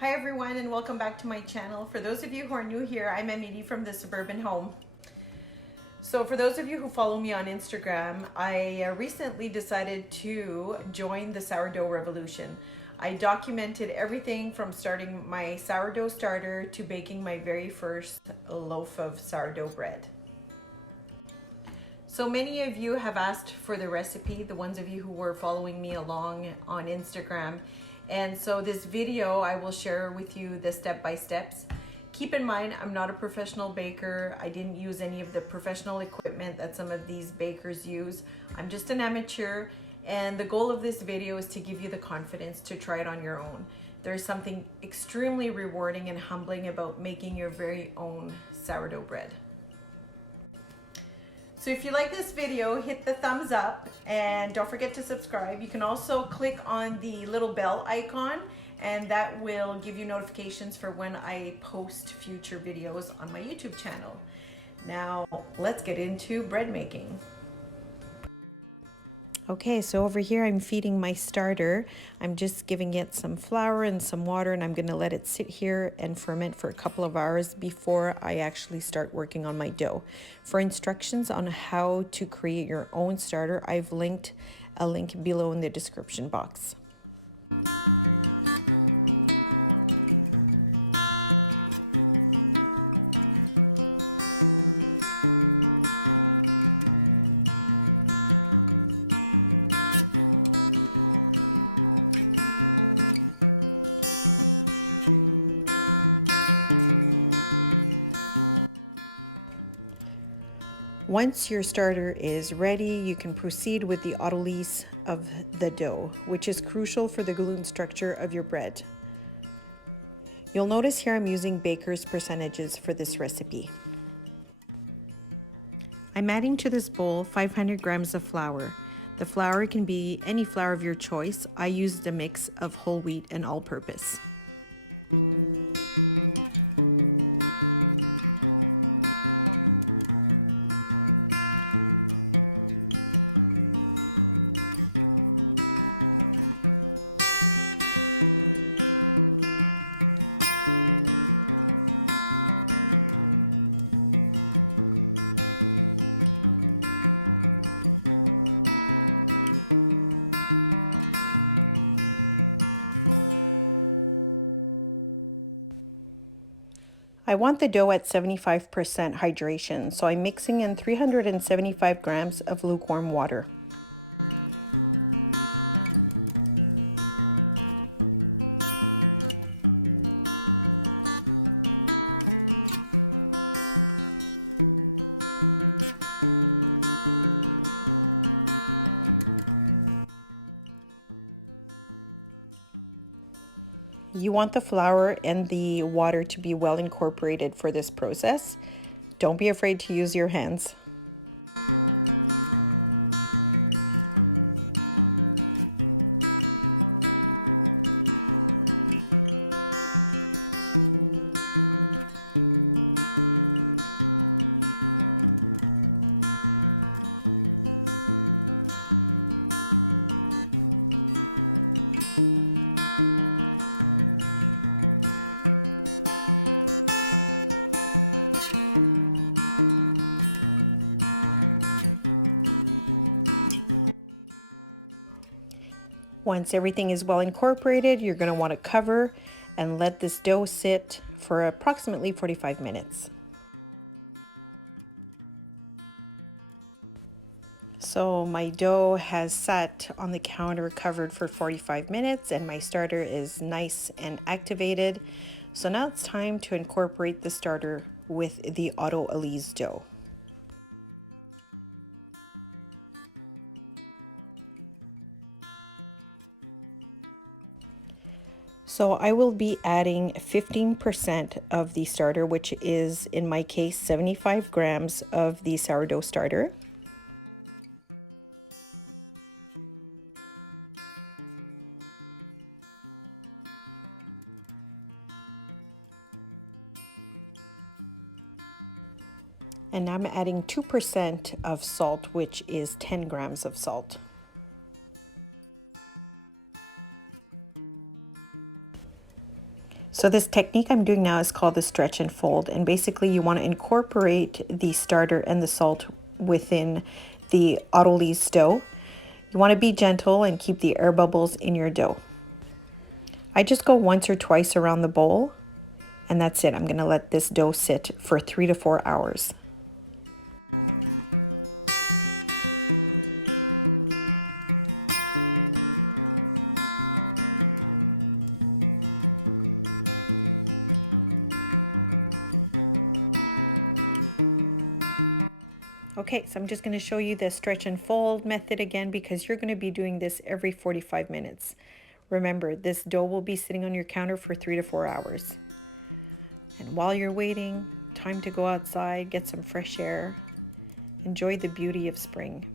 Hi everyone and welcome back to my channel. For those of you who are new here, I'm Emily from the Suburban Home. So for those of you who follow me on Instagram, I recently decided to join the sourdough revolution. I documented everything from starting my sourdough starter to baking my very first loaf of sourdough bread. So many of you have asked for the recipe, the ones of you who were following me along on Instagram. And so this video, I will share with you the step-by-steps. Keep in mind, I'm not a professional baker. I didn't use any of the professional equipment that some of these bakers use. I'm just an amateur, and the goal of this video is to give you the confidence to try it on your own. There's something extremely rewarding and humbling about making your very own sourdough bread. So if you like this video, hit the thumbs up and don't forget to subscribe. You can also click on the little bell icon and that will give you notifications for when I post future videos on my YouTube channel. Now let's get into bread making. Okay, so over here I'm feeding my starter. I'm just giving it some flour and some water, and I'm going to let it sit here and ferment for a couple of hours before I actually start working on my dough. For instructions on how to create your own starter, I've linked a link below in the description box. Once your starter is ready, you can proceed with the autolyse of the dough, which is crucial for the gluten structure of your bread. You'll notice here I'm using baker's percentages for this recipe. I'm adding to this bowl 500 grams of flour. The flour can be any flour of your choice. I used a mix of whole wheat and all-purpose. I want the dough at 75% hydration, so I'm mixing in 375 grams of lukewarm water. You want the flour and the water to be well incorporated for this process. Don't be afraid to use your hands. Once everything is well incorporated, you're going to want to cover and let this dough sit for approximately 45 minutes. So my dough has sat on the counter covered for 45 minutes and my starter is nice and activated. So now it's time to incorporate the starter with the autolyse dough. So I will be adding 15% of the starter, which is in my case 75 grams of the sourdough starter. And I'm adding 2% of salt, which is 10 grams of salt. So this technique I'm doing now is called the stretch and fold, and basically you want to incorporate the starter and the salt within the autolyse dough. You want to be gentle and keep the air bubbles in your dough. I just go once or twice around the bowl, and that's it. I'm going to let this dough sit for 3 to 4 hours. Okay, so I'm just going to show you the stretch and fold method again, because you're going to be doing this every 45 minutes. Remember, this dough will be sitting on your counter for 3 to 4 hours. And while you're waiting, time to go outside, get some fresh air, enjoy the beauty of spring.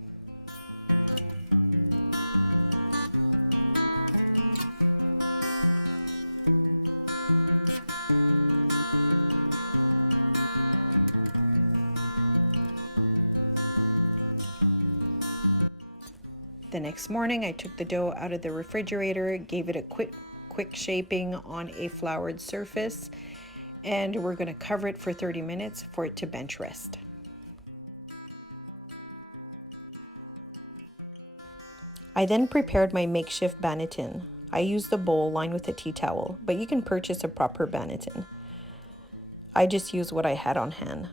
The next morning, I took the dough out of the refrigerator, gave it a quick shaping on a floured surface, and we're going to cover it for 30 minutes for it to bench rest. I then prepared my makeshift banneton. I used a bowl lined with a tea towel, but you can purchase a proper banneton. I just used what I had on hand.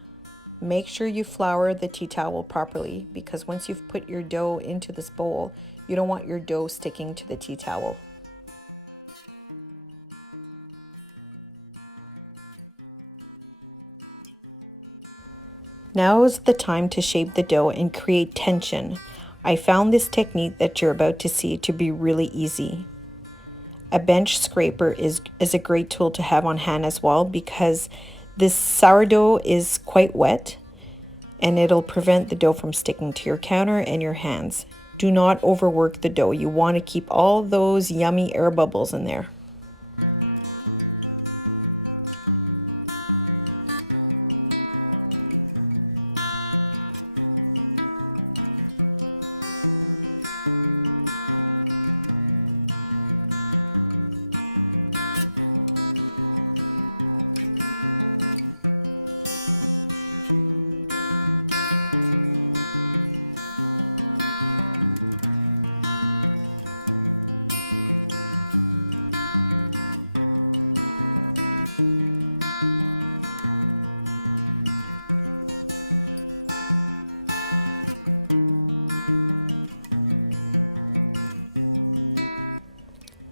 Make sure you flour the tea towel properly, because once you've put your dough into this bowl, you don't want your dough sticking to the tea towel. Now is the time to shape the dough and create tension. I found this technique that you're about to see to be really easy. A bench scraper is a great tool to have on hand as well, because this sourdough is quite wet and it'll prevent the dough from sticking to your counter and your hands. Do not overwork the dough. You want to keep all those yummy air bubbles in there.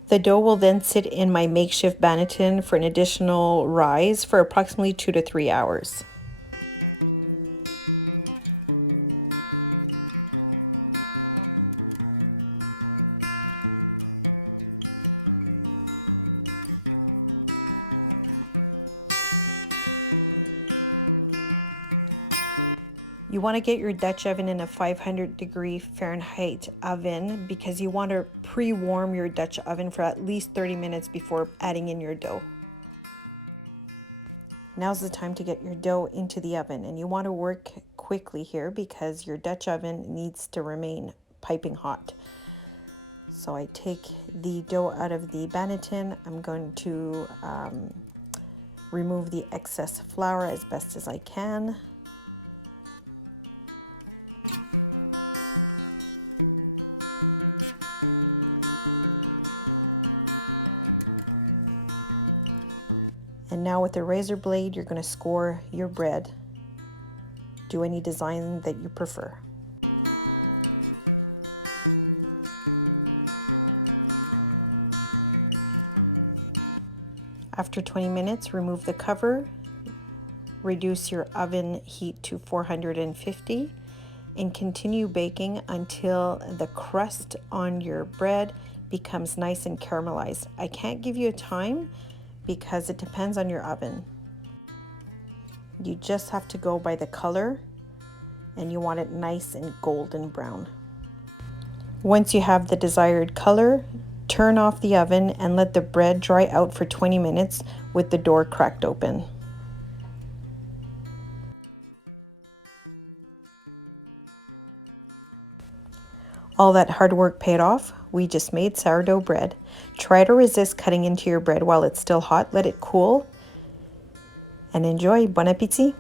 The dough will then sit in my makeshift banneton for an additional rise for approximately 2 to 3 hours. You want to get your Dutch oven in a 500-degree Fahrenheit oven, because you want to pre-warm your Dutch oven for at least 30 minutes before adding in your dough. Now's the time to get your dough into the oven, and you want to work quickly here because your Dutch oven needs to remain piping hot. So I take the dough out of the banneton. I'm going to remove the excess flour as best as I can. And now with a razor blade, you're going to score your bread. Do any design that you prefer. After 20 minutes, remove the cover. Reduce your oven heat to 450 and continue baking until the crust on your bread becomes nice and caramelized. I can't give you a time because it depends on your oven. You just have to go by the color, and you want it nice and golden brown. Once you have the desired color, turn off the oven and let the bread dry out for 20 minutes with the door cracked open. All that hard work paid off. We just made sourdough bread. Try to resist cutting into your bread while it's still hot. Let it cool and enjoy. Bon appétit!